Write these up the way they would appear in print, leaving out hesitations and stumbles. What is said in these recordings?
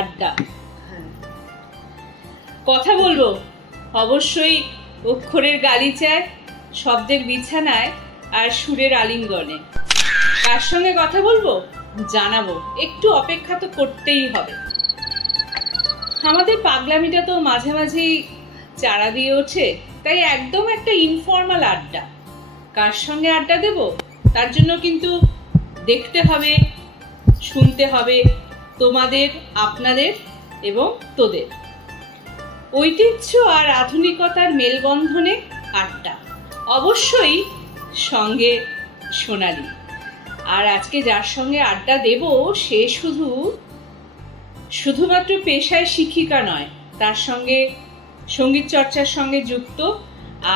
আড্ডা। কথা বলবো অবশ্যই অক্ষরের গালিচায়, শব্দের বিছানায় আর সুরের আলিঙ্গনে। কার সঙ্গে কথা বলবো জানাবো, একটু অপেক্ষা তো করতেই হবে। আমাদের পাগলামিটা তো মাঝে মাঝেই চারা দিয়ে ওঠে, তাই একদম একটা ইনফর্মাল আড্ডা। কার সঙ্গে আড্ডা দেব তার জন্য কিন্তু দেখতে হবে, শুনতে হবে তোমাদের, আপনাদের এবং তোদের। ঐতিহ্য আর আধুনিকতার মেলবন্ধনে আড্ডা, অবশ্যই সঙ্গে সোনালি। আর আজকে যার সঙ্গে আড্ডা দেব সে শুধুমাত্র পেশায় শিক্ষিকা নয়, তার সঙ্গে সঙ্গীত চর্চার সঙ্গে যুক্ত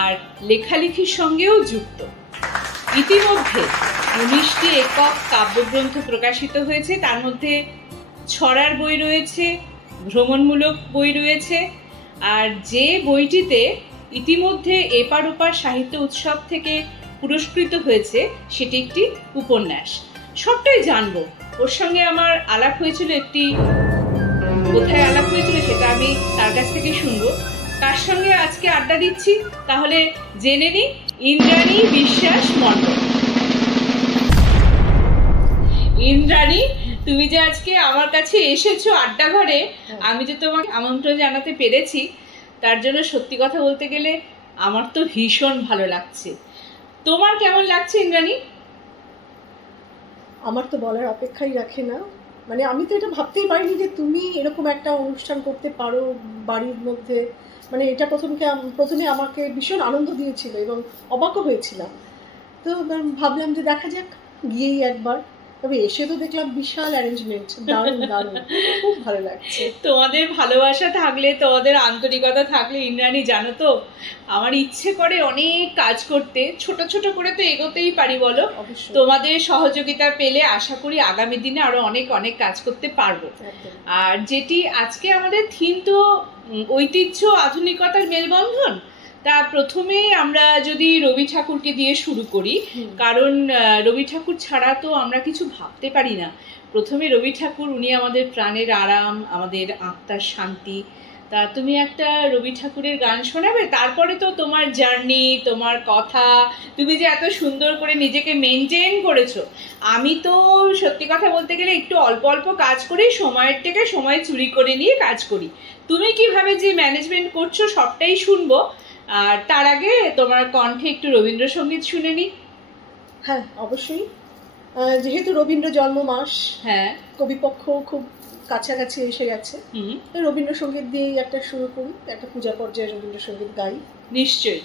আর লেখালেখির সঙ্গেও যুক্ত। ইতিমধ্যে 19টি একক কাব্যগ্রন্থ প্রকাশিত হয়েছে, তার মধ্যে ছড়ার বই রয়েছে, ভ্রমণমূলক বই রয়েছে, আর যে বইটিতে ইতিমধ্যে এপার ওপার সাহিত্য উৎসব থেকে পুরস্কৃত হয়েছে সেটি একটি উপন্যাস। সবটাই জানবো। ওর সঙ্গে আমার আলাপ হয়েছিল, কোথায় আলাপ হয়েছিল সেটা আমি তার কাছ থেকে শুনবো। কার সঙ্গে আজকে আড্ডা দিচ্ছি তাহলে জেনে নিই। ইন্দ্রাণী বিশ্বাস মণ্ডল। ইন্দ্রাণী, তুমি যে আজকে আমার কাছে এসেছো আড্ডা ঘরে, আমি যে তোমাকে আমন্ত্রণ জানাতে পেরেছি তার জন্য সত্যি কথা বলতে গেলে আমার তো ভীষণ ভালো লাগছে। তোমার কেমন লাগছে ইন্দ্রাণী? আমার তো বলার অপেক্ষাই রাখে না। মানে আমি তো এটা ভাবতেই পারিনি যে তুমি এরকম একটা অনুষ্ঠান করতে পারো বাড়ির মধ্যে। মানে এটা প্রথমে আমাকে ভীষণ আনন্দ দিয়েছিল এবং অবাকও হয়েছিলাম। তো ভাবলাম যে দেখা যাক, গিয়েই একবার। তবে এসে তো দেখলাম বিশাল অ্যারেঞ্জমেন্ট, দারুণ দারুণ, খুব ভালো লাগছে। তোমাদের ভালোবাসা থাকলে, তোমাদের আন্তরিকতা থাকলে ইন্দ্রাণী, জানো তো আমার ইচ্ছে করে অনেক কাজ করতে। ছোট ছোট করে তো এগোতেই পারি বলো। তোমাদের সহযোগিতা পেলে আশা করি আগামী দিনে আরো অনেক অনেক কাজ করতে পারবো। আর যেটি আজকে আমাদের থিম তো ঐতিহ্য আধুনিকতার মেলবন্ধন, তা প্রথমে আমরা যদি রবি ঠাকুরকে দিয়ে শুরু করি, কারণ রবি ঠাকুর ছাড়া তো আমরা কিছু ভাবতে পারি না। প্রথমে রবি ঠাকুর, উনি আমাদের প্রাণের আরাম, আমাদের আত্মার শান্তি। তা তুমি একটা রবি ঠাকুরের গান শোনাবে, তারপরে তো তোমার জার্নি, তোমার কথা, তুমি যে এত সুন্দর করে নিজেকে মেনটেন করেছো। আমি তো সত্যি কথা বলতে গেলে একটু অল্প অল্প কাজ করি, সময়ের থেকে সময় চুরি করে নিয়ে কাজ করি। তুমি কিভাবে যে ম্যানেজমেন্ট করছো সবটাই শুনবো। আর তার আগে তোমার কণ্ঠে একটু রবীন্দ্রসঙ্গীত শুনে নি। হ্যাঁ অবশ্যই, যেহেতু রবীন্দ্র জন্ম মাস, হ্যাঁ কবিপক্ষ খুব কাছাকাছি এসে গেছে, রবীন্দ্রসঙ্গীত দিয়েই একটা শুরু করি, একটা পূজা পর্যায়ে রবীন্দ্রসঙ্গীত গাই। নিশ্চয়ই,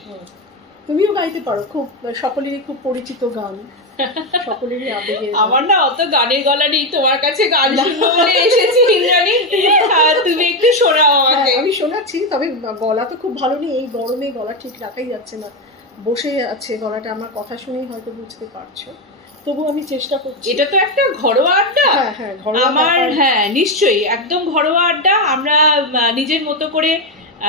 তুমিও গাইতে পারো, খুব সকলেরই খুব পরিচিত গান, সকলেরই আবেগে। আমার না অত গানের গলা নেই, তোমার কাছে গান শুনবো বলে এসেছি ইন্দ্রাণী, তুমি একটু শোনাও আমাকে। আমি শোনাচ্ছি, তবে গলা তো খুব ভালো নেই, এই গরমে গলা ঠিক রাখাই যাচ্ছে না, বসে আছে গলাটা, আমার কথা শুনেই হয়তো বুঝতে পারছো, তবু আমি চেষ্টা করছি। এটা তো একটা ঘরোয়া আড্ডা। হ্যাঁ আমার, হ্যাঁ নিশ্চয়ই একদম ঘরোয়া আড্ডা। আমরা নিজের মতো করে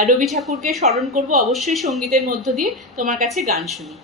রবি ঠাকুরকে স্মরণ করব, অবশ্যই সঙ্গীতের মধ্য দিয়ে তোমার কাছে গান শুনি।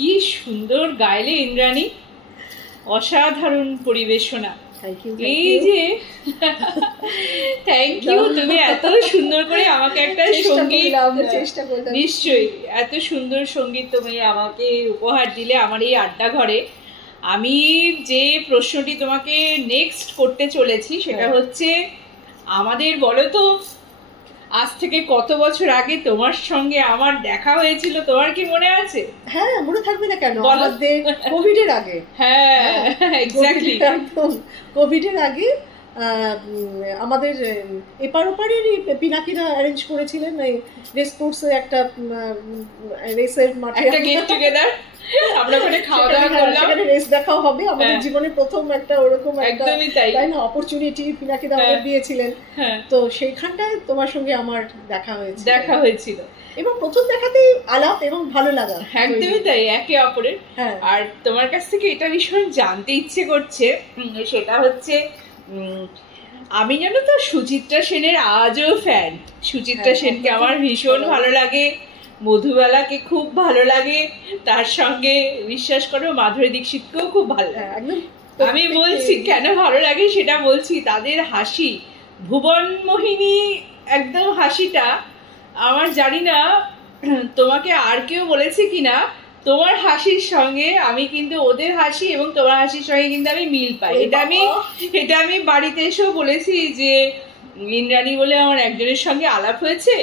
কি সুন্দর গাইলে ইন্দ্রাণী, অসাধারণ পরিবেশনা। এই যে থ্যাংক ইউ, তুমি এত সুন্দর করে আমাকে একটা সঙ্গীত, নিশ্চয়ই এত সুন্দর সঙ্গীত তুমি আমাকে উপহার দিলে আমার এই আড্ডা ঘরে। আমি যে প্রশ্নটি তোমাকে নেক্সট করতে চলেছি সেটা হচ্ছে, আমাদের বলো তো আজ থেকে কত বছর আগে তোমার সঙ্গে আমার দেখা হয়েছিল, তোমার কি মনে আছে? হ্যাঁ, মনে থাকবে না কেন, আমাদের কোভিডের আগে। হ্যাঁ এক্স্যাক্টলি, একদম কোভিডের আগে আমাদের এপার ওপারেরই পিনাকিরা অ্যারেঞ্জ করেছিলেন এই রেস কোর্সে একটা রেসের মাঠে একটা গেট টুগেদার, আমরা ওখানে খাওয়া দাওয়া করলাম, সেখানে রেস দেখাও হবে আমাদের জীবনের প্রথম একটা ওরকম একটা, তাই না, অপরচুনিটি পিনাকিদা আমাদের দিয়েছিলেন। তো সেইখানটায় তোমার সঙ্গে আমার দেখা হয়েছিল এবং প্রথম দেখাতেই আলাপ এবং ভালো লাগা, একদমই তাই, একে অপরের। আর তোমার কাছ থেকে এটা ভীষণ জানতে ইচ্ছে করছে, সেটা হচ্ছে আমি জানো তো সুচিত্রা সেনের আজও ফ্যান। সুচিত্রা সেনকে আমার ভীষণ ভালো লাগে, মধুবালাকে খুব ভালো লাগে, তার সঙ্গে বিশ্বাস করো মাধুরী দীক্ষিতকেও খুব ভালো লাগে। আমি বলছি কেন ভালো লাগে সেটা বলছি, তাদের হাসি, ভুবন মোহিনী একদম হাসিটা, আমার জানি না তোমাকে আর কেউ বলেছে কিনা, তোমার হাসির সঙ্গে আমি কিন্তু ওদের হাসি এবং তোমার হাসির সঙ্গে কিন্তু আমি মিল পাই। এটা আমি বাড়িতে এসেও বলেছি যে ইন্দ্রাণী বলে আমার একজনের সঙ্গে আলাপ হয়েছে,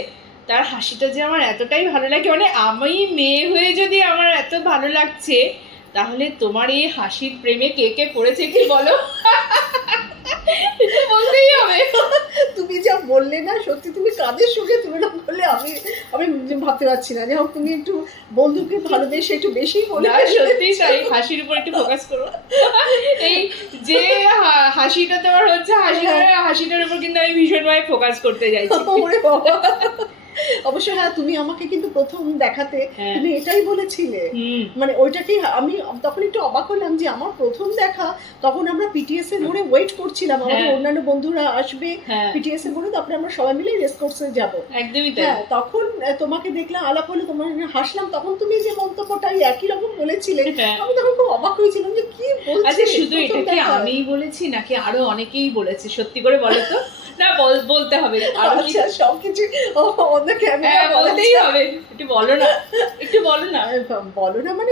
তার হাসিটা যে আমার এতটাই ভালো লাগে, মানে আমি মেয়ে হয়ে যদি আমার এত ভালো লাগছে, তাহলে তোমার এই হাসির প্রেমে কে কে পড়েছে কি বলো? বলতেই হবে। তুমি যা বললে না, সত্যি তুমি কাদের সঙ্গে তুলনা করলে আমি ভাবতে পারছি না। যাই হোক, তুমি একটু বন্ধুকে ভালোবেসে একটু বেশি বলে। সত্যি তাই, হাসির উপর একটু ফোকাস করো। এই যে হাসিটা তোমার হচ্ছে, হাসিটার উপর কিন্তু আমি ভীষণভাবে ফোকাস করতে চাইছি। অবশ্য হ্যাঁ, তুমি আমাকে কিন্তু প্রথম দেখাতে তুমি এটাই বলেছিলে, মানে ওইটাকেই আমি তখন একটু অবাক হলাম যে আমার প্রথম দেখা, তখন আমরা পিটিএস এর মোড়ে ওয়েট করছিলাম, আমাদের অন্যান্য বন্ধুরা আসবে পিটিএস এর মোড়ে, তারপরে আমরা সবাই মিলে রেস কোর্সে যাবো। একদমই তাই। তখন তোমাকে দেখলাম, আলাপ হলো, তোমার হাসলাম, তখন তুমি যে মন্তব্যটাই একই রকম বলেছিলে, আমি তখন খুব অবাক হয়েছিলাম যে কি বলছো। আচ্ছা, শুধু এটা কি আমিই বলেছি নাকি আরো অনেকেই বলেছে? সত্যি করে বলো তো। না, বলতে হবে, সবকিছু বলতেই হবে, একটু বলো না, একটু বলো না। বলো না মানে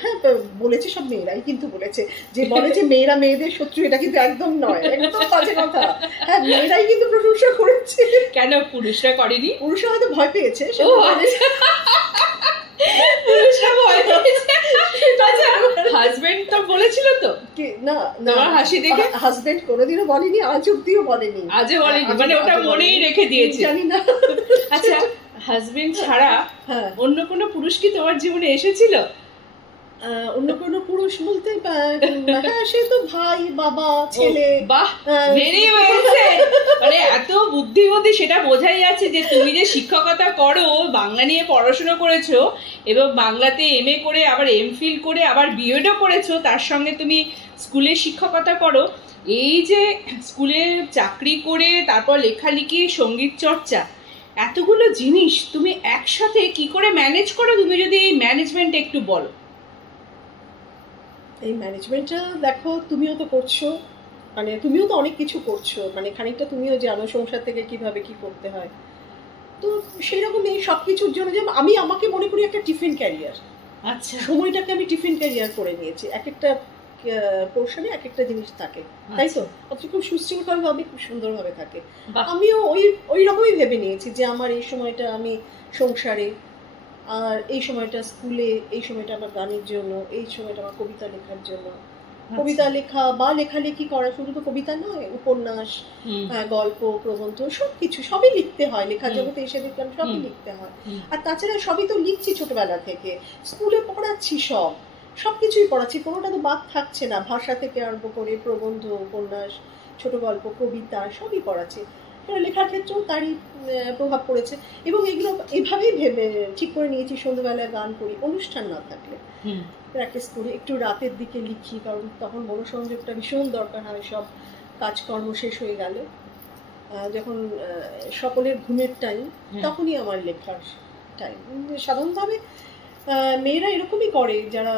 হ্যাঁ, বলেছে সব মেয়েরাই কিন্তু বলেছে, যে বলে যে মেয়েরা মেয়েদের শত্রু, এটা কিন্তু একদম নয়, একদম বাজে কথা। হ্যাঁ, মেয়েরাই কিন্তু প্রশংসা করেছে। কেন পুরুষরা করেনি? পুরুষরা হয়তো ভয় পেয়েছে। হাজবেন্ড তো বলেছিল তো না, তোমার হাসি দেখে? হাজবেন্ড কোনোদিনও বলেনি, আজ অব্দিও বলেনি। আজও বলেনি, মানে ওটা মনেই রেখে দিয়েছে, জানি না। আচ্ছা, হাজবেন্ড ছাড়া অন্য কোনো পুরুষ কি তোমার জীবনে এসেছিল? অন্য কোনো পুরুষ বলতে হ্যাঁ, সে তো ভাই, বাবা, ছেলে। বাহ, ভেরি ওয়েল সেড। মানে এত বুদ্ধিমতী, সেটা বোঝাই যাচ্ছে যে তুমি যে শিক্ষকতা করো, বাংলা নিয়ে পড়াশোনা করেছো এবং বাংলাতে এমএ করে আবার এমফিল করে আবার বিএডও করেছো, তার সঙ্গে তুমি স্কুলে শিক্ষকতা করো। এই যে স্কুলে চাকরি করে তারপর লেখালেখি, সঙ্গীত চর্চা, এতগুলো জিনিস তুমি একসাথে কি করে ম্যানেজ করো? তুমি যদি এই ম্যানেজমেন্ট একটু বলো। এই ম্যানেজমেন্টটা দেখো, তুমিও তো করছো, মানে তুমিও তো অনেক কিছু করছো, মানে খানিকটা তুমিও জানো সংসার থেকে কিভাবে কি করতে হয়। তো সেরকম এই সব কিছুর জন্য যে আমি আমাকে মনে করি একটা টিফিন ক্যারিয়ার। আচ্ছা, সময়টাকে আমি টিফিন ক্যারিয়ার করে নিয়েছি, এক একটা পোর্শনে এক একটা জিনিস থাকে, তাই তো? অত খুব সুশৃঙ্খলভাবে, খুব সুন্দরভাবে থাকে। আমিও ওই রকমই ভেবে নিয়েছি যে আমার এই সময়টা আমি সংসারে, আর এই সময়টা স্কুলে, এই সময়টা আমার গানের জন্য, এই সময়টা আমার কবিতা লেখার জন্য। কবিতা লেখা বা লেখালেখি করা, শুধু তো কবিতা নয়, উপন্যাস, গল্প, প্রবন্ধ, সবকিছু, সবই লিখতে হয়। লেখা জগতে এসে দেখলাম সবই লিখতে হয়। আর তাছাড়া সবই তো লিখছি ছোটবেলা থেকে, স্কুলে পড়াচ্ছি, সবকিছুই পড়াচ্ছি, কোনোটা তো বাদ থাকছে না। ভাষা থেকে আরম্ভ করে প্রবন্ধ, উপন্যাস, ছোট গল্প, কবিতা, সবই পড়াচ্ছি। লেখার ক্ষেত্রেও তারই প্রভাব পড়েছে এবং এগুলো এভাবেই ভেবে ঠিক করে নিয়েছি, সন্ধ্যাবেলায় গান করি, অনুষ্ঠান না থাকলে প্র্যাকটিস করি, একটু রাতের দিকে লিখি, কারণ তখন মনোসংযোগটা ভীষণ দরকার হয়। সব কাজকর্ম শেষ হয়ে গেল, যখন সকলের ঘুমের টাইম, তখনই আমার লেখার টাইম। সাধারণভাবে মেয়েরা এরকমই করে, যারা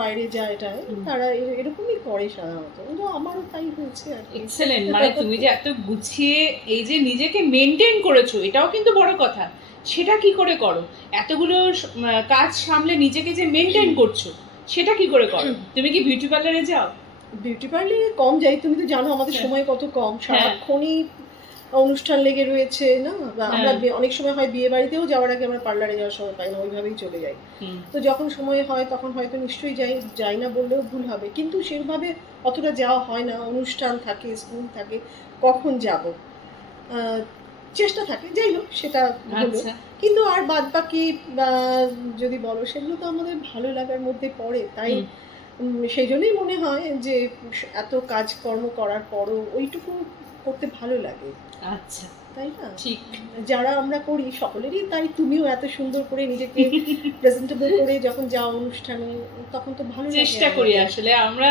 বাইরে যায় এটা তারা এরকমই করে সাধারণত, কিন্তু আমারও তাই হয়েছে আর কি। এক্সেলেন্ট, মানে তুমি যে এত গুছিয়ে এই যে নিজেকে মেনটেন করেছো, এটাও কিন্তু বড় কথা। সেটা কি করে করো? এতগুলো কাজ সামলে নিজেকে যে মেনটেন করছো, সেটা কি করে করো? তুমি কি বিউটি পার্লারে যাও? বিউটি পার্লারে কম যাই, তুমি তো জানো আমাদের সময় কত কম, সারাক্ষণই অনুষ্ঠান লেগে রয়েছে না। আমরা অনেক সময় হয় বিয়ে বাড়িতেও যাওয়ার আগে আমরা পার্লারে যাওয়ার সময় পাই না, ওইভাবেই চলে যাই। তো যখন সময় হয় তখন হয়তো নিশ্চয়ই যাই না বললেও ভুল হবে, কিন্তু সেভাবে অতটা যাওয়া হয় না। অনুষ্ঠান থাকে, স্কুল থাকে, কখন যাব, চেষ্টা থাকে, যাই হোক সেটা হলো। কিন্তু আর বাদ বাকি যদি বলো, সেগুলো তো আমাদের ভালো লাগার মধ্যে পড়ে, তাই সেই জন্যই মনে হয় যে এত কাজকর্ম করার পরও ওইটুকু করতে ভালো লাগে। আচ্ছা, তাই না? ঠিক, যারা আমরা করি সকলেরই তাই। তুমিও এত সুন্দর করে নিজেকে প্রেজেন্টেবল করে যখন যাও অনুষ্ঠানে, তখন তো ভালো লাগে। চেষ্টা করি আসলে আমরা,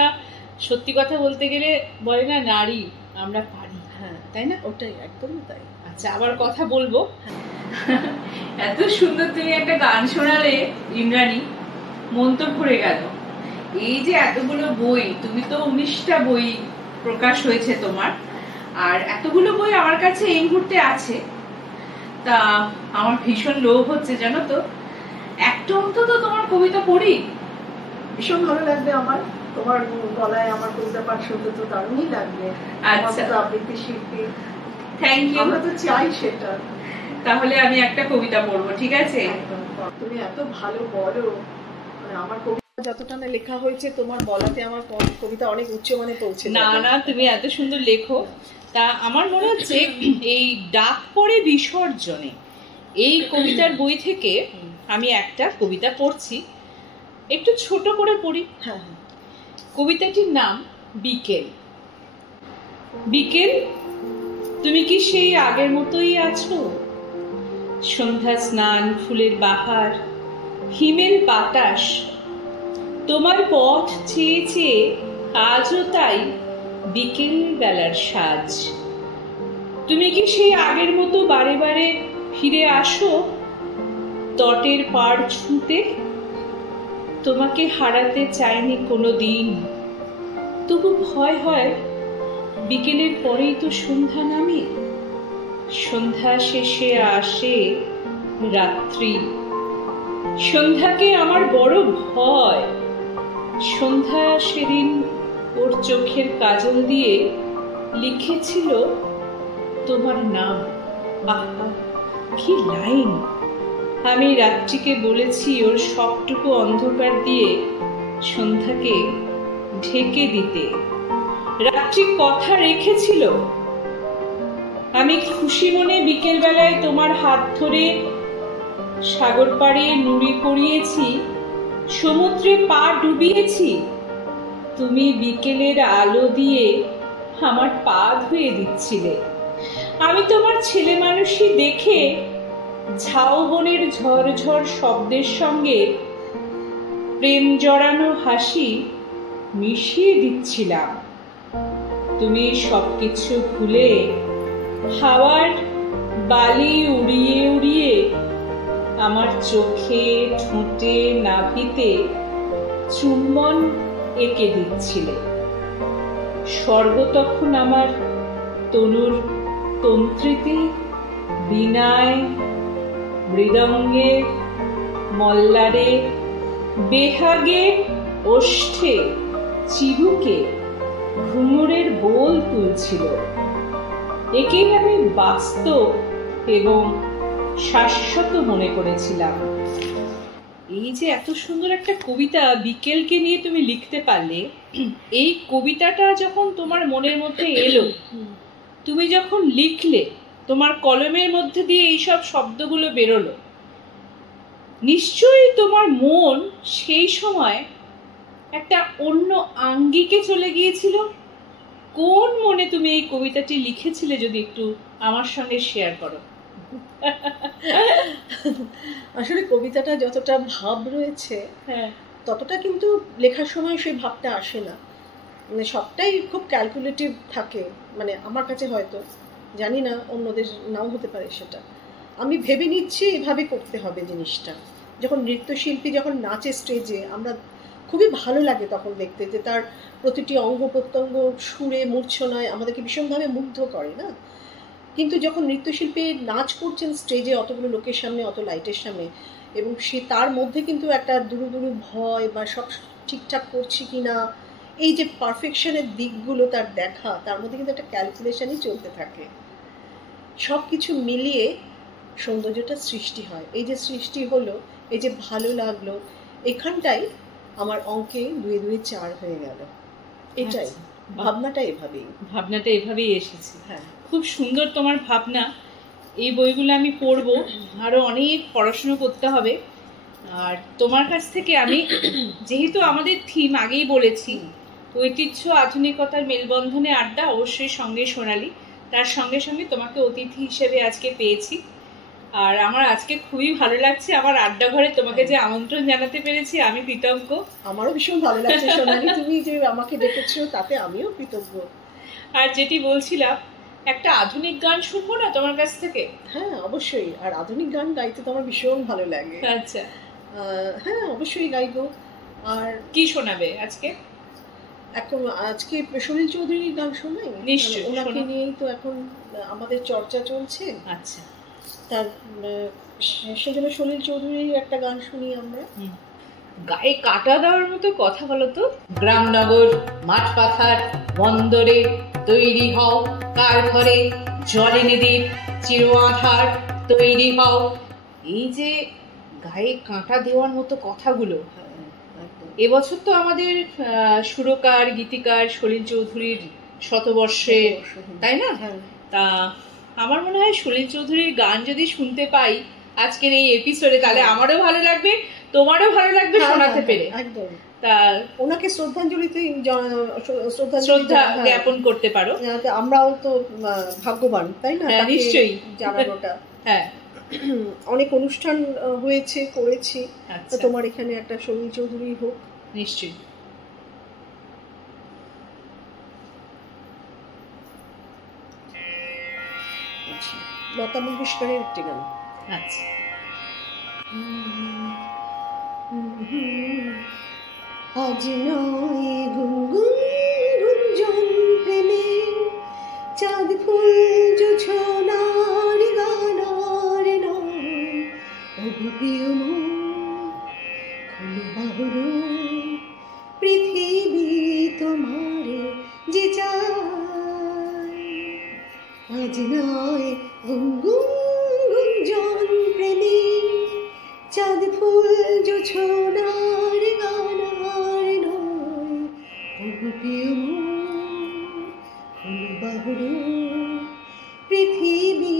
সত্যি কথা বলতে গেলে বলে না নারী আমরা পারি, হ্যাঁ তাই না? ওটাই, একদমই তাই। আচ্ছা, আবার কথা বলবো। এত সুন্দর তুমি একটা গান শোনালে ইন্দ্রাণী, মন তো ভরে গেল। এই যে এতগুলো বই, তুমি তো 19টা বই প্রকাশ হয়েছে তোমার, আর এতগুলো বই আমার কাছে এই মুহূর্তে আছে, তা আমার ভীষণ লোভ হচ্ছে জানো তো, একটা অন্তত তোমার কবিতা পড়ি। ভীষণ ভালো লাগবে আমার, তোমার গলায় আমার কবিতা পাঠ শুনতে তো দারুণই লাগবে। আচ্ছা, আবৃত্তি শিল্পী, থ্যাংক ইউ। আমরা তো চাই সেটা। তাহলে আমি একটা কবিতা পড়বো, ঠিক আছে? তুমি এত ভালো বলো, মানে আমার কবিতা যতটা না লেখা হয়েছে, তোমার বলাতে আমার কবিতা অনেক উচ্চমানে পৌঁছে। না না, তুমি এত সুন্দর লেখো। তা আমার মনে হচ্ছে এই ডাক পড়ে বিসর্জনে, এই কবিতার বই থেকে আমি একটা কবিতা পড়ছি, একটু ছোট করে পড়ি। কবিতাটির নাম বিকেল। বিকেল, তুমি কি সেই আগের মতোই আছো? সন্ধ্যা স্নান, ফুলের বাহার, হিমেল বাতাস, তোমার পথ চেয়ে চেয়ে আজও তাই বিকেল বেলার সাজ। তুমি কি সেই আগের মতো বারে বারে ফিরে আসো তটের পাড় ছুঁতে? তোমাকে হারাতে চাইনি কোনো দিন, তবু ভয় হয় বিকেলের পরেই তো সন্ধ্যা নামে। সন্ধ্যা শেষে আসে রাত্রি, সন্ধ্যাকে আমার বড় ভয়। সন্ধ্যা সেদিন ওর চোখের কাজল দিয়ে লিখেছিল তোমার নাম। আহা, কি লাইন! আমি রাত্রিকে বলেছি ওর সবটুকু অন্ধকার দিয়ে সন্ধ্যাকে ঢেকে দিতে। রাত্রি কথা রেখেছিল। আমি খুশি মনে বিকেল বেলায় তোমার হাত ধরে সাগর পাড়ে নুড়ি পড়িয়েছি, সমুদ্রে পা ডুবিয়েছি। তুমি বিকেলের আলো দিয়ে আমার পা ধুয়ে দিচ্ছিলে। আমি তোমার ছেলে মানুষই দেখে ঝাউবনের ঝরঝর শব্দের সঙ্গে প্রেম জড়ানো হাসি মিশিয়ে দিচ্ছিলাম। তুমি সবকিছু ভুলে হাওয়ার বালি উড়িয়ে উড়িয়ে আমার চোখে, ঠোঁটে, নাভিতে চুম্বন এঁকে দিচ্ছিলে। স্বর্গ তখন আমার তনুর তন্ত্রীতে বীণায়, মৃদঙ্গে, মল্লারে, বেহাগে, ওষ্ঠে, চিবুকে ঘুঙুরের বোল তুলছিল। একে আমি বাস্তব এবং শাশ্বত মনে করেছিলাম। এই যে এত সুন্দর একটা কবিতা বিকেলকে নিয়ে তুমি লিখতে পারলে, এই কবিতাটা যখন তোমার মনের মধ্যে এলো, তুমি যখন লিখলে, তোমার কলমের মধ্যে দিয়ে এইসব শব্দগুলো বেরোলো, নিশ্চয়ই তোমার মন সেই সময় একটা অন্য আঙ্গিকে চলে গিয়েছিল। কোন মনে তুমি এই কবিতাটি লিখেছিলে যদি একটু আমার সঙ্গে শেয়ার করো? আসলে কবিতাটা যতটা ভাব রয়েছে, ততটা কিন্তু লেখার সময় সেই ভাবটা আসে না। মানে সবটাই খুব ক্যালকুলেটিভ থাকে, মানে আমার কাছে হয়তো, জানি না অন্যদের নাও হতে পারে সেটা। আমি ভেবে নিচ্ছি এভাবে করতে হবে জিনিসটা, যখন নৃত্যশিল্পী যখন নাচে স্টেজে, আমরা খুবই ভালো লাগে তখন দেখতে, যে তার প্রতিটি অঙ্গ প্রত্যঙ্গ সুরে মূর্ছনায় আমাদেরকে ভীষণভাবে মুগ্ধ করে না। কিন্তু যখন নৃত্যশিল্পী নাচ করছেন স্টেজে অতগুলো লোকের সামনে, অত লাইটের সামনে, এবং সে তার মধ্যে কিন্তু একটা দুরু দুরু ভয় বা সব ঠিকঠাক করছি কি না, এই যে পারফেকশনের দিকগুলো তার দেখা, তার মধ্যে কিন্তু একটা ক্যালকুলেশনই চলতে থাকে। সব কিছু মিলিয়ে সৌন্দর্যটা সৃষ্টি হয়। এই যে সৃষ্টি হলো, এই যে ভালো লাগলো, এখানটাই আমার অঙ্কে 2 2 4 হয়ে গেল। এটাই ভাবনাটা এভাবেই এসেছে। হ্যাঁ, খুব সুন্দর তোমার ভাবনা। এই বইগুলো আমি পড়বো, আরো অনেক পড়াশোনা করতে হবে। আর তোমার কাছ থেকে আমি যেহেতু আমাদের থিম আগেই বলেছি, ঐতিহ্য আধুনিকতার মেলবন্ধনে আড্ডা, অবশ্যই সঙ্গে সোনালী, তার সঙ্গে সঙ্গে তোমাকে অতিথি হিসেবে আজকে পেয়েছি। আর আমার আজকে খুবই ভালো লাগছে, আমার আড্ডা ঘরে তোমাকে যে আমন্ত্রণ জানাতে পেরেছি, আমি কৃতজ্ঞ। আমারও ভীষণ ভালো লাগছে সোনালী, তুমি যে আমাকে ডেকেছো তাতে আমিও কৃতজ্ঞ। আর যেটি বলছিলাম, একটা আধুনিক গান শুনবো না তোমার কাছ থেকে? হ্যাঁ অবশ্যই, আর আধুনিক গান গাইতে তো আমার ভীষণ ভালো লাগে। আচ্ছা, হ্যাঁ অবশ্যই গাইবো। আর কি শোনাবে আজকে? এখন আজকে সলিল চৌধুরীর গান শোনাই। নিশ্চয়ই, ওনাকে নিয়েই তো এখন আমাদের চর্চা চলছে। আচ্ছা, তার সেজন্য সলিল চৌধুরীর একটা গান শুনি আমরা। গায়ে কাটা দেওয়ার মতো কথা বলো তো। গ্রামনগর মাঠ পাথার বন্দরে তৈরি হও, কার ঘরে জলে নদীর চির আধার তৈরি হও। এই যে গায়ে কাঁটা দেওয়ার মতো কথাগুলো, এবছর তো আমাদের সুরকার গীতিকার সলিল চৌধুরীর শতবর্ষে, তাই না? তা আমার মনে হয় সলিল চৌধুরীর গান যদি শুনতে পাই আজকের এই এপিসোডে, তাহলে আমারও ভালো লাগবে, তোমারও ভালো লাগবে শোনাতে পেরে। একদম। তা ওনাকে শ্রদ্ধা জ্ঞাপন করতে পারো। আমরাও তো ভাগ্যবান, তাই না? নিশ্চয়ই জানানোটা। হ্যাঁ, অনেক অনুষ্ঠান হয়েছে, করেছি। তোমার এখানে একটা সলিল চৌধুরী হোক। নিশ্চয়ই। লতা মঙ্গেশকরের একটি গান। আচ্ছা। আজ নয় গুনগুন গুঞ্জন প্রেমে, চাঁদ ফুল জোছনার গানার নয়, ওগো প্রিয় মন খোলো বাহুর, পৃথিবী তোমারে যে চায়। আজ নয় গুনগুন গুঞ্জন প্রেমে, চাঁদ ফুল জোছনার গানার নয়, ওগো প্রিয় মন খোলো বাহুর, পৃথিবী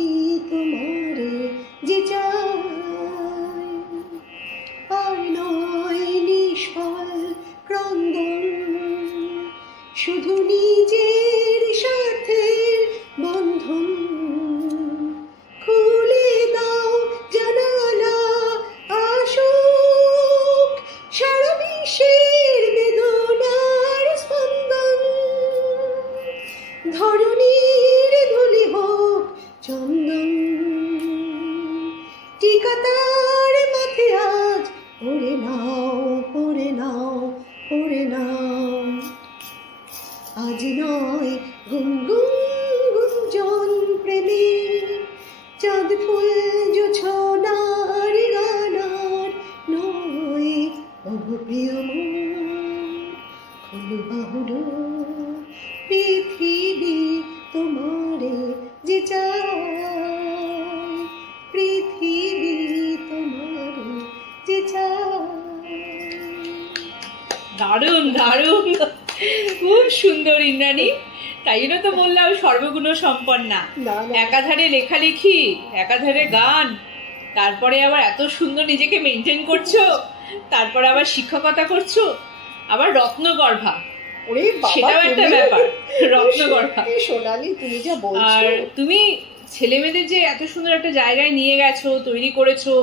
তোমারে যে চায়। আর নয় নিষ্ফল ক্রন্দন, শুধু নিজের স্বার্থের বন্ধন, খুলে দাও জানালা, আসুক সারা বিশ্বের বেদনার স্পন্দন, ধরণীর ধুলি হোক চন্দন, টিকা তার মাথে আজ পড়ে নাও, পড়ে নাও, পড়ে নাও। আজ নয় গুনগুন গুঞ্জন প্রেমে, চাঁদ ফুল জোছনার গানার নয়, ওগো প্রিয় মন খোলো বাহুর, পৃথিবী তোমারে যে চায়, পৃথিবী তোমারে যে চায়। দারুণ দারুণ, খুব সুন্দর ইন্দ্রাণী। তাই জন্য তো বললাম সর্বগুণ সম্পন্না। একাধারে লেখালেখি, একাধারে গান, তারপরে আবার এত সুন্দর নিজেকে মেনটেন করছো, তারপরে আবার শিক্ষকতা করছো, আবার রত্নগর্ভা, সেটাও একটা ব্যাপার। রত্নগর্ভা সোনালী, তুমি যা বলছো। আর তুমি ছেলে মেয়েদের যে এত সুন্দর একটা জায়গায় নিয়ে গেছো, তৈরি করেছো,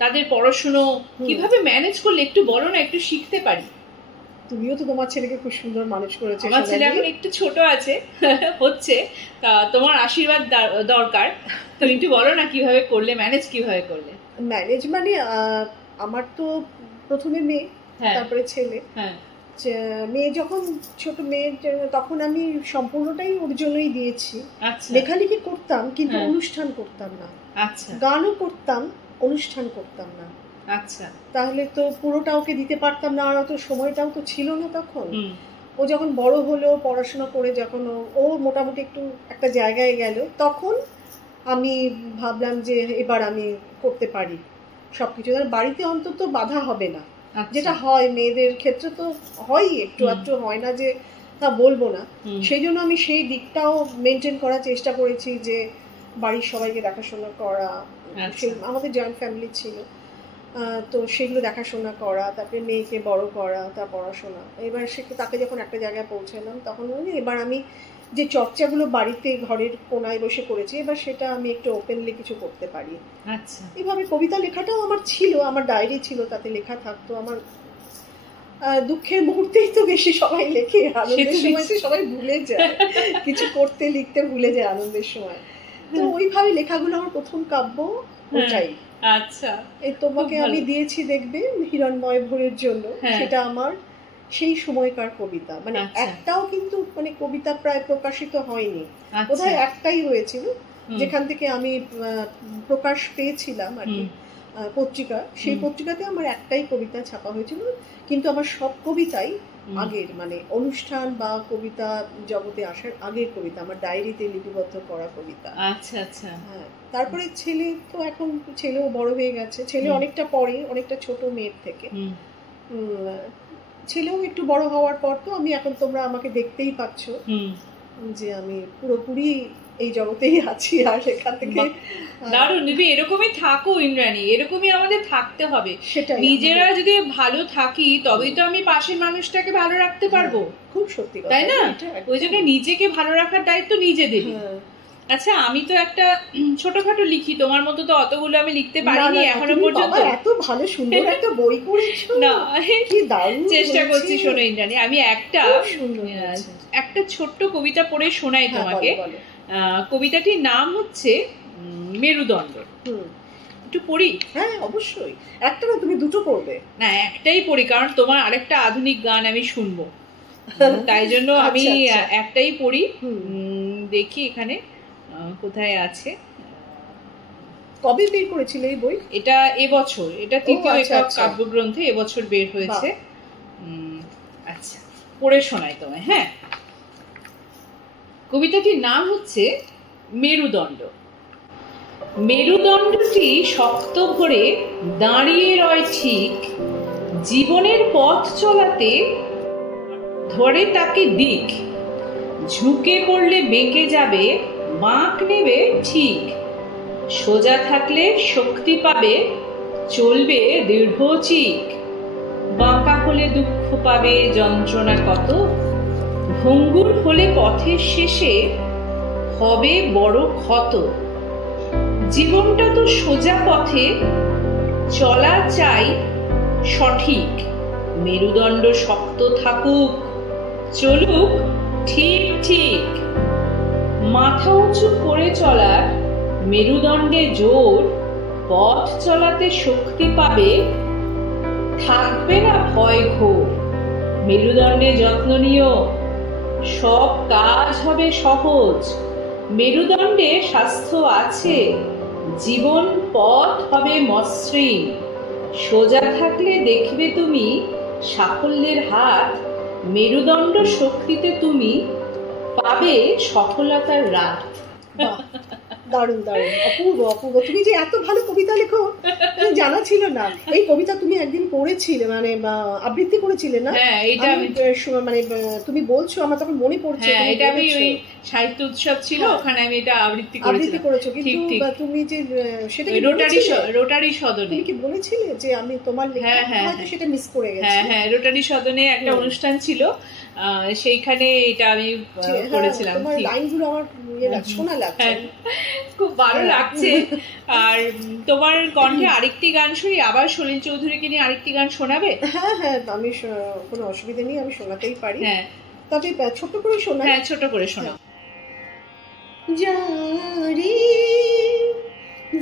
তাদের পড়াশুনো কিভাবে ম্যানেজ করলে একটু বলো না, একটু শিখতে পারি। তুমিও তো তোমার ছেলেকে খুব সুন্দর মানুষ করেছো। আমার ছেলে এখন একটু ছোট আছে, হচ্ছে, তা তোমার আশীর্বাদ দরকার। তুমি একটু বলো না কিভাবে করলে, ম্যানেজ কিভাবে করলে? ম্যানেজ মানে আমার তো প্রথমে মেয়ে, তারপরে ছেলে। মেয়ে যখন ছোট মেয়ে তখন আমি সম্পূর্ণটাই ওর জন্যই দিয়েছি। লেখালেখি করতাম কিন্তু অনুষ্ঠান করতাম না, গানও করতাম, অনুষ্ঠান করতাম না। তাহলে তো পুরোটা ওকে দিতে পারতাম না, আর অত সময়টাও তো ছিল না তখন। ও যখন বড় হলো, পড়াশোনা করে যখন ও মোটামুটি একটু একটা জায়গায় গেল, তখন আমি ভাবলাম যে এবার আমি করতে পারি সবকিছু, বাড়িতে অন্তত বাধা হবে না। যেটা হয় মেয়েদের ক্ষেত্রে তো হয়, একটু আধটু হয় না যে তা বলবো না। সেই জন্য আমি সেই দিকটাও মেনটেন করার চেষ্টা করেছি, যে বাড়ির সবাইকে দেখাশোনা করা। আমাদের জয়েন্ট ফ্যামিলি ছিল, তো সেগুলো দেখাশোনা করা, তারপরে মেয়েকে বড় করা, তার পড়াশোনা। এবার তাকে যখন একটা জায়গায় পৌঁছালাম, তখন এবার আমি যে চর্চাগুলো বাড়িতে ঘরের কোনায় বসে করেছি, এবার সেটা আমি একটু ওপেনলি কিছু করতে পারি। এভাবে কবিতা লেখাটাও আমার ছিল, আমার ডায়েরি ছিল, তাতে লেখা থাকতো। আমার দুঃখের মুহূর্তেই তো বেশি সবাই লেখে, আনন্দের সময় তো সবাই ভুলে যায়, কিছু করতে লিখতে ভুলে যায় আনন্দের সময়। তো ওইভাবে লেখাগুলো আমার প্রথম কাব্য ওটাই। এই তোমাকে আমি দিয়েছি দেখবে হিরণময় ভোরের জন্য, সেটা আমার সেই সময়কার কবিতা। মানে একটাও কিন্তু মানে কবিতা প্রায় প্রকাশিত হয়নি, বোধহয় একটাই হয়েছিল, যেখান থেকে আমি প্রকাশ পেয়েছিলাম আর কি, পত্রিকা। সেই পত্রিকাতে আমার একটাই কবিতা ছাপা হয়েছিল, কিন্তু আমার সব কবিতাই আগের, মানে অনুষ্ঠান বা কবিতা জগতে আসার আগের কবিতা, আমার ডায়েরিতে লিপিবদ্ধ করা কবিতা। হ্যাঁ, তারপরে ছেলে তো এখন ছেলেও বড় হয়ে গেছে, ছেলে অনেকটা পরে, অনেকটা ছোট মেয়ের থেকে। ছেলেও একটু বড় হওয়ার পর তো আমি এখন, তোমরা আমাকে দেখতেই পাচ্ছ যে আমি পুরোপুরি এই জগতেই আছি। আর এখান থেকে দারুণ, দিদি এরকমই থাকো ইন্দ্রাণী, এরকমই আমাদের থাকতে হবে। নিজেরা যদি ভালো থাকি তবেই তো আমি পাশের মানুষটাকে ভালো রাখতে পারবো। খুব সত্যি কথা, তাই না? ওই জন্য নিজেকে ভালো রাখার দায়িত্ব নিজেদের। আচ্ছা, আমি তো একটা ছোটখাটো লিখি, তোমার মতো তো অতগুলো আমি লিখতে পারিনি এখনো পর্যন্ত। এত ভালো সুন্দর একটা বই করেছো না, কি দারুণ চেষ্টা করছি। শোনো ইন্দ্রাণী, আমি একটা ছোট্ট কবিতা পড়ে শোনাই তোমাকে। কবিতাটির নাম হচ্ছে মেরুদণ্ড। একটু পড়ি? হ্যাঁ অবশ্যই। একটা না, তুমি দুটো পড়বে? না, একটাই পড়ি, কারণ তোমার আরেকটা আধুনিক গান আমি শুনবো, তাই জন্য আমি একটাই পড়ি। দেখি এখানে কোথায় আছে। কবে বের করেছিলে এই বই? এটা এবছর, এটা তৃতীয় একক কাব্যগ্রন্থে এবছর বের হয়েছে। আচ্ছা, পড়ে শোনাই তোমায়। হ্যাঁ, কবিতাটির নাম হচ্ছে মেরুদণ্ড। মেরুদণ্ডটি শক্ত ভরে দাঁড়িয়ে রয় ঠিক, জীবনের পথ চলাতে ধরে তাকে দিক, ঝুঁকে পড়লে বেঁকে যাবে, বাঁক নেবে ঠিক, সোজা থাকলে শক্তি পাবে, চলবে দৃঢ় চিক, বাঁকা হলে দুঃখ পাবে, যন্ত্রণা কত, ভঙ্গুর হলে পথের শেষে হবে বড় ক্ষত, জীবনটা তো সোজা পথে চলা চাই সঠিক, মেরুদণ্ড শক্ত থাকুক, চলুক ঠিক ঠিক, মাথা উঁচু করে চলার মেরুদণ্ডে জোর, পথ চলাতে শক্তি পাবে, থাকবে না ভয় ঘোর, মেরুদণ্ডে যত্ন নিও, সব কাজ হবে সহজ, মেরুদণ্ডে স্বাস্থ্য আছে, জীবন পথ হবে মসৃণ, সোজা থাকলে দেখবে তুমি সাফল্যের হাত, মেরুদণ্ড শক্তিতে তুমি পাবে সফলতার রাত। দারুণ দারুণ, অপূর্ব অপূর্ব। তুমি যে এত ভালো কবিতা লেখো জানা ছিল না। এই কবিতা তুমি একদিন পড়েছিলে, মানে আবৃত্তি করেছিলে না? হ্যাঁ, এটা মানে তুমি বলছো, আমার তখন মনে পড়ছে। হ্যাঁ, এটা আমি ওই সাহিত্য উৎসব ছিল, ওখানে আমি এটা আবৃত্তি করেছো। কিন্তু তুমি যে সেটা রোটারি সদনে কি বলেছিলে যে আমি তোমার লেখা, হয়তো সেটা মিস করে গেছি। হ্যাঁ হ্যাঁ, রোটারি সদনে একটা অনুষ্ঠান ছিল, সেইখানে এটা আমি করেছিলাম। তোমার লাইনগুলো আমার শোনা লাগছে, খুব ভালো লাগছে। আর তোমার কণ্ঠে আরেকটি গান শুনি, আবার সলিল চৌধুরীকে নিয়ে আরেকটি গান শোনাবে? হ্যাঁ হ্যাঁ, আমি কোনো অসুবিধা নেই, আমি শোনাতেই পারি। হ্যাঁ, তবে ছোট করে শোনা। হ্যাঁ, ছোট করে শোনা। যারে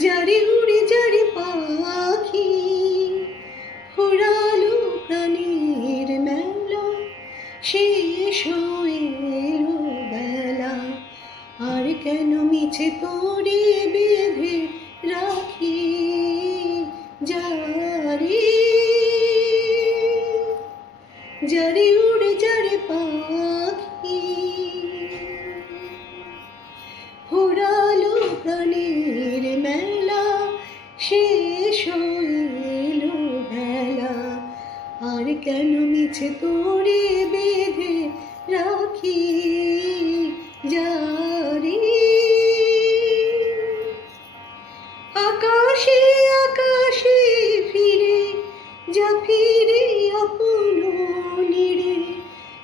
যারে উড়ে যারে পাখি, মিছে তোরে বেঁধে রাখি যারে যারে উড়ে যারে পাখি ফুরালো প্রাণের মেলা শেষ হইল বেলা আর কেন মিছে তোরে বেঁধে রাখি যারে আকাশে আকাশে ফিরে যা ফিরে আপন নিড়ে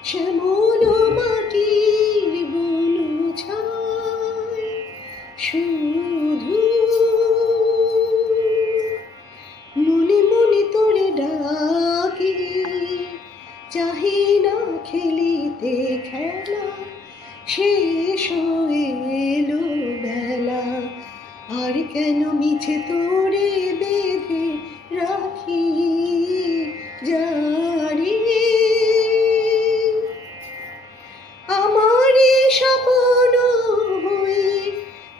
শ্যামল মাটির বন ছায় শুধু মনে মনে তোরে ডাকি চাহি না খেলিতে খেলা শেষ হইলো বেলা আর কেন মিছে তোরে বেঁধে রাখি যারে আমারে স্বপ্ন হয়ে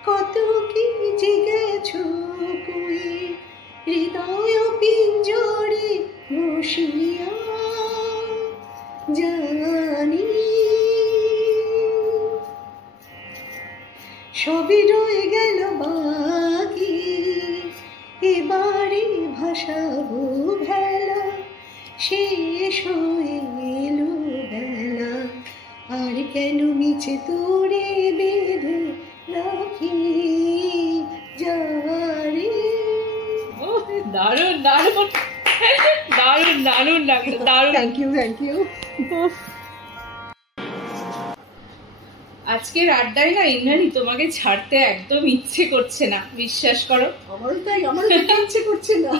কত কি জেগেছো কই হৃদয় পিঞ্জরে বসিয়া জানি সবই রয়ে গেল বাকি এবারে ভাসাবো ভেলা শেষ হইল বেলা আর কেন মিছে তোরে বেঁধে রাখি যারে। দারুণ দারুণ দারুণ দারুণ লাগলো, দারুণ। Thank you. আজকের আড্ডায় না ইন্দ্রাণী তোমাকে ছাড়তে একদম ইচ্ছে করছে না, বিশ্বাস করো। আমারও তাই, আমারও ইচ্ছে করছে না।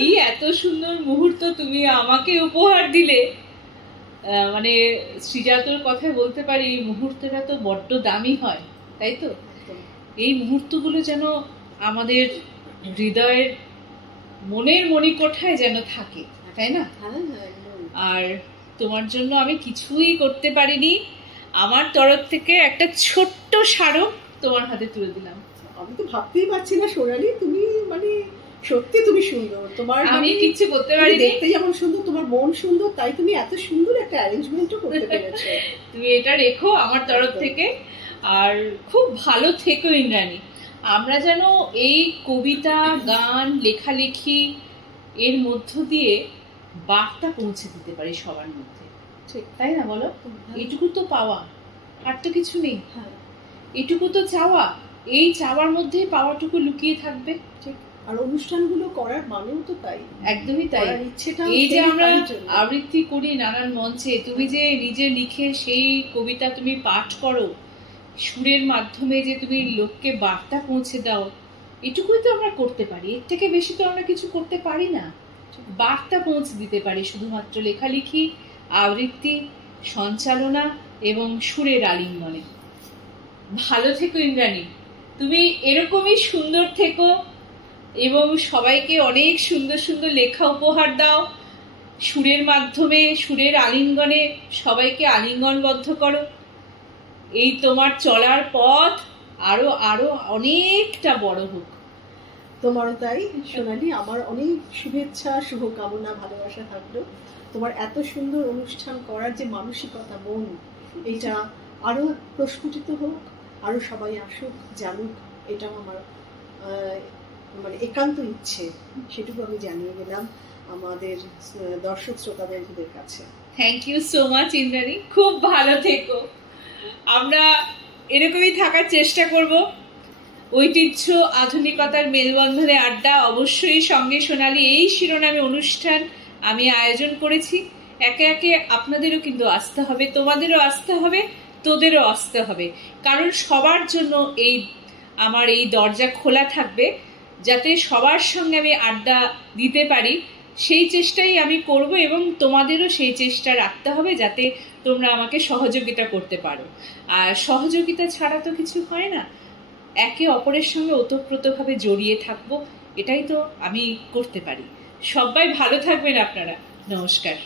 এই এত সুন্দর মুহূর্ত তুমি আমাকে উপহার দিলে, মানে শ্রীজাতর কথায় বলতে পারি এই মুহূর্তটা তো বড্ড দামি হয়, তাই তো? এই মুহূর্তগুলো যেন আমাদের হৃদয়ের মনের মণিকোঠায় যেন থাকে, তাই না? আর তোমার জন্য আমি কিছুই করতে পারিনি, আমার তরফ থেকে একটা ছোট্ট স্মারক তোমার হাতে তুলে দিলাম। আমি তো ভাবতেই পারছি না সোনালি, তুমি মানে সত্যি তুমি সুন্দর। তোমার আমি কিছু করতে পারিনি, দেখতে যেমন সুন্দর তোমার মন সুন্দর, তাই তুমি এত সুন্দর একটা অ্যারেঞ্জমেন্টও করতে পেরেছো। তুমি এটা রেখো আমার তরফ থেকে, আর খুব ভালো থেকো ইন্দ্রাণী। আমরা যেন এই কবিতা, গান, লেখালেখি এর মধ্য দিয়ে বার্তা পৌঁছে দিতে পারি সবার মধ্যে, তাই না বলো? এটুকু তো পাওয়া, আর তো কিছু নেই। এটুকু তো চাওয়া, এই চাওয়ার মধ্যে পাওয়াটুকু লুকিয়ে থাকবে। আর অনুষ্ঠানগুলো করার মানেও তো তাই, একদমই তাই। এই যে আমরা আবৃত্তি করি নানান মঞ্চে, তুমি যে নিজে লিখে সেই কবিতা তুমি পাঠ করো, সুরের মাধ্যমে যে তুমি লোককে বার্তা পৌঁছে দাও, এটুকুই তো আমরা করতে পারি। এর থেকে বেশি তো আমরা কিছু করতে পারি না। বার্তা পৌঁছে দিতে পারি শুধুমাত্র লেখালেখি, আবৃত্তি, সঞ্চালনা এবং সুরের আলিঙ্গনে। ভালো থেকো ইন্দ্রাণী, তুমি এরকমই সুন্দর থেকো এবং সবাইকে অনেক সুন্দর সুন্দর লেখা উপহার দাও। সুরের মাধ্যমে, সুরের আলিঙ্গনে সবাইকে আলিঙ্গনবদ্ধ করো। এই তোমার চলার পথ আরো আরো অনেকটা বড় হোক। তোমারও তাই সোনালি, আমার অনেক শুভেচ্ছা, শুভকামনা, ভালোবাসা থাকলো। তোমার এত সুন্দর অনুষ্ঠান করার যে মানসিকতা, মন, এটা আরো প্রস্ফুটিত হোক, আরো সবাই আসুক, জানুক, এটাও আমার মানে একান্ত ইচ্ছে। সেটুকু আমি জানিয়ে গেলাম আমাদের দর্শক শ্রোতা বন্ধুদের কাছে। Thank you so much Indrani, খুব ভালো থেকো। আমরা এরকমই থাকার চেষ্টা করব। ঐতিহ্য আধুনিকতার মেলবন্ধনে আড্ডা, অবশ্যই সঙ্গে সোনালী এই শিরোনামে অনুষ্ঠান আমি আয়োজন করেছি। একে একে আপনাদেরও কিন্তু আসতে হবে, তোমাদেরও আসতে হবে, তোদেরও আসতে হবে, কারণ সবার জন্য এই আমার এই দরজা খোলা থাকবে, যাতে সবার সঙ্গে আমি আড্ডা দিতে পারি। সেই চেষ্টাই আমি করব এবং তোমাদেরও সেই চেষ্টা রাখতে হবে যাতে তোমরা আমাকে সহযোগিতা করতে পারো। আর সহযোগিতা ছাড়া তো কিছু হয় না, একে অপরের সঙ্গে ওতপ্রোতভাবে জড়িয়ে থাকবো, এটাই তো আমি করতে পারি। সবাই ভালো থাকবেন আপনারা। নমস্কার।